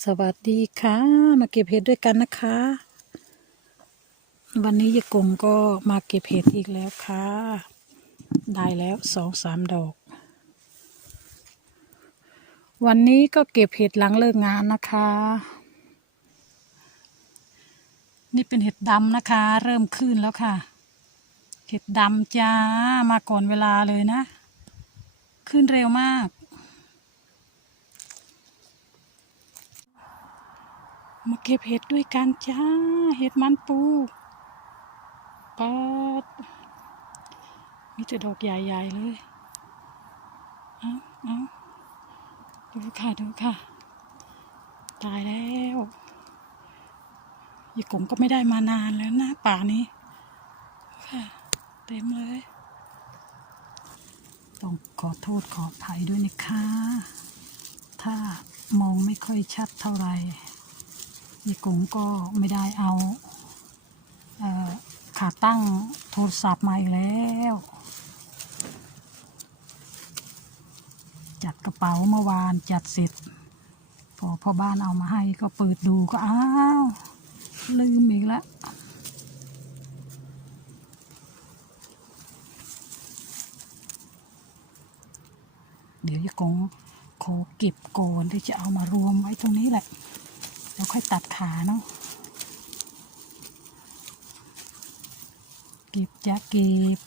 สวัสดีค่ะ มาเก็บเห็ดด้วยกันนะคะ วันนี้ยกงก็มาเก็บเห็ดอีกแล้วค่ะ ได้แล้วสองสามดอก วันนี้ก็เก็บเห็ดหลังเลิกงานนะคะ นี่เป็นเห็ดดำนะคะ เริ่มขึ้นแล้วค่ะ เห็ดดำจ้ามาก่อนเวลาเลยนะ ขึ้นเร็วมาก มาเก็บเห็ดด้วยกันจ้า เห็ดมันปูปัดมีแต่ดอกใหญ่ ๆ เลย เอาเอาดูค่ะ ดูค่ะ ตายแล้วยี่กงก็ไม่ได้มานานแล้วนะป่านี้ค่ะเต็มเลย ต้องขอโทษขออภัยด้วยนะคะ ถ้ามองไม่ค่อยชัดเท่าไหร่ ยี่กงก็ไม่ได้เอาเอขาตั้งโทรศัพท์มาอีกแล้ว จัดกระเป๋าเมื่อวานจัดเสร็จ พอพ่อบ้านเอามาให้ก็เปิดดูก็อ้าว ลืมอีกแล้วเดี๋ยวยี่กงขอเก็บโกอนที่จะเอามารวมไว้ตรงนี้แหละ แล้วค่อยตัดขาเนาะเก็บจะเก็บ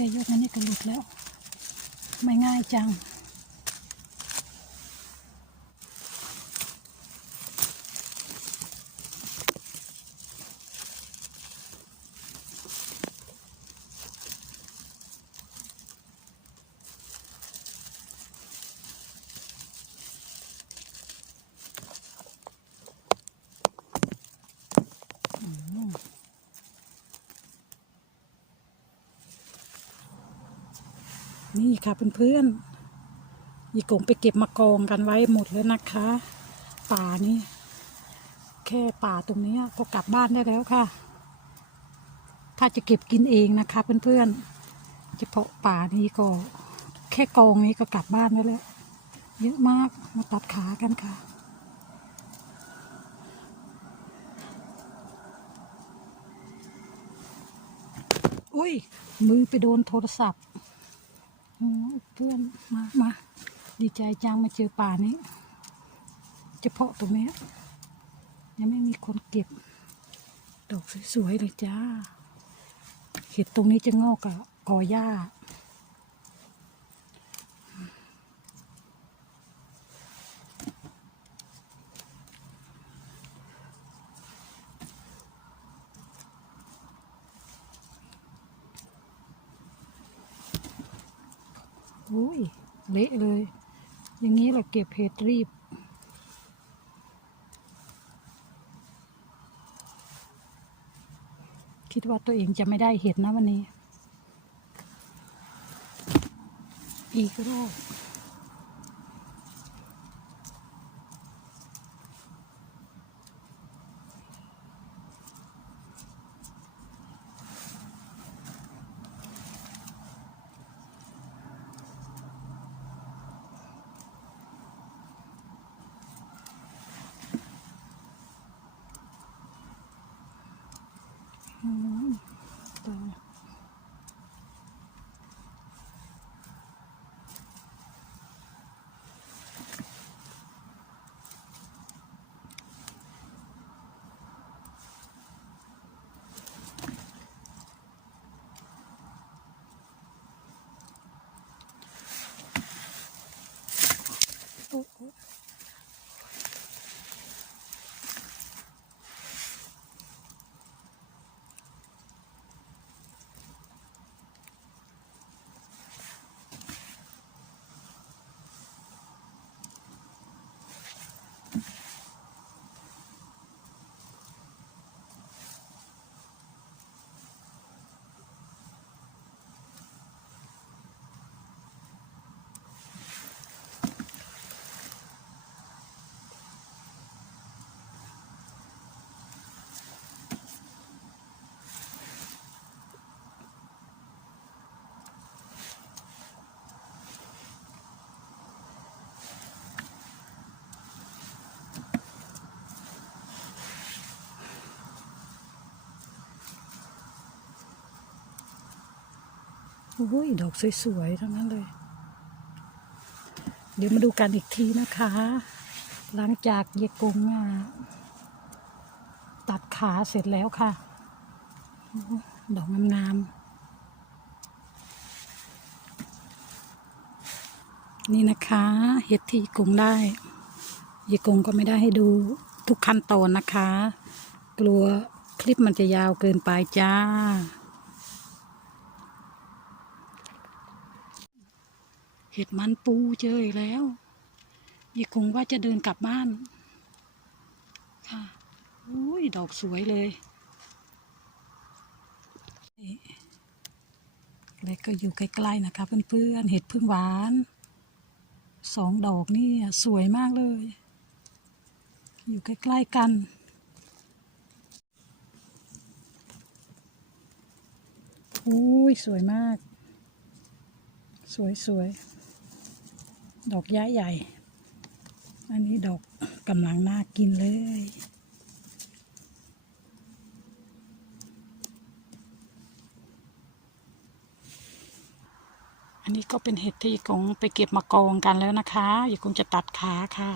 แค่ยกนั้นนี่ก็หลุดแล้ว ไม่ง่ายจัง นี่ค่ะเพื่อนๆยีกงไปเก็บมากองกันไว้หมดแล้วนะคะ ป่านี่แค่ป่าตรงนี้ก็กลับบ้านได้แล้วค่ะ ถ้าจะเก็บกินเองนะคะ เพื่อนๆเฉพาะป่านี้ก็แค่กองนี้ก็กลับบ้านได้แล้วเยอะมากมาตัดขากันค่ะอุ้ยมือไปโดนโทรศัพท์ โอ้เพื่อนมามาดีใจจังมาเจอป่านี้ เฉพาะตรงเนี้ยยังไม่มีคนเก็บ ดอกสวยๆเลยจ้า เห็ดตรงนี้จะงอกกับกอหญ้า อุ้ยเละเลย อย่างนี้แหละเก็บเห็ดรีบ คิดว่าตัวเองจะไม่ได้เห็ดนะวันนี้ อีกรอบอืมตาย โอ้ยดอกสวยๆทั้งนั้นเลย เดี๋ยวมาดูกันอีกทีนะคะ หลังจากเยกงตัดขาเสร็จแล้วค่ะ ดอกงามๆนี่นะคะ เห็ดที่กงได้เยกงก็ไม่ได้ให้ดูทุกขั้นตอนนะคะ กลัวคลิปมันจะยาวเกินไปจ้า เห็ดมันปูเจออีกแล้วยายคงว่าจะเดินกลับบ้าน ค่ะอุ้ยดอกสวยเลยนี่แล้วก็อยู่ใกล้ๆนะคะ เพื่อนๆ เห็ดพึ่งหวาน สองดอกนี่สวยมากเลย อยู่ใกล้ๆกันอุ้ยสวยมาก สวยสวยๆ ดอกย้ายใหญ่ อันนี้ดอกกำลังน่ากินเลย อันนี้ก็เป็นเห็ดที่กงไปเก็บมากองกันแล้วนะคะอย่ากงจะตัดขาค่ะ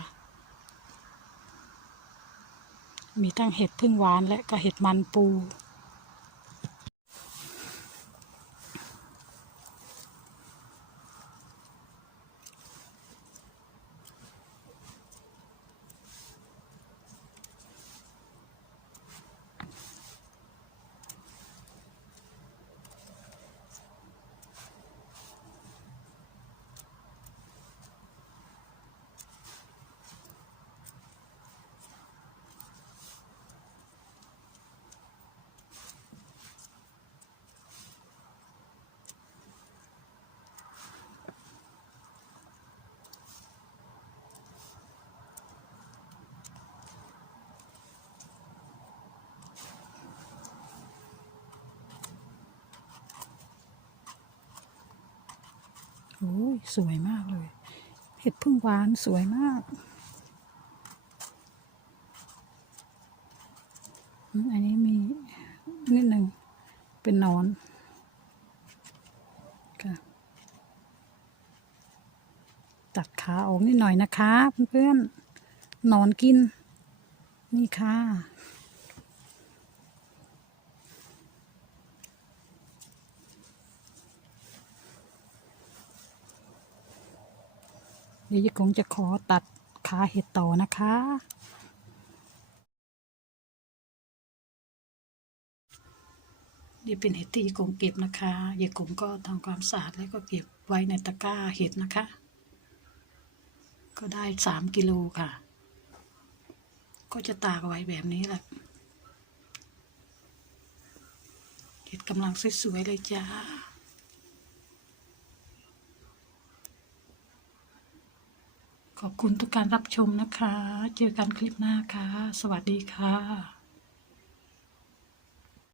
มีทั้งเห็ดพึ่งหวานและก็เห็ดมันปู โอ้ยสวยมากเลย เห็ดพึ่งหวานสวยมาก อันนี้มีนิดหนึ่งเป็นนอนค่ะตัดขาออกนิดหน่อยนะคะเพื่อนๆนอนกิน นี่ค่ะ ดี๋ยวยายกงจะขอตัดขาเห็ดต่อนะคะ นี่เป็นเห็ดที่ยายกงเก็บนะคะยายกงก็ทำความสะอาดแล้วก็เก็บไว้ในตะกร้าเห็ดนะคะ ก็ได้สามกิโลค่ะ ก็จะตากไว้แบบนี้แหละเห็ดกำลังสวยๆเลยจ้า ขอบคุณทุกการรับชมนะคะ เจอกันคลิปหน้าค่ะ สวัสดีค่ะ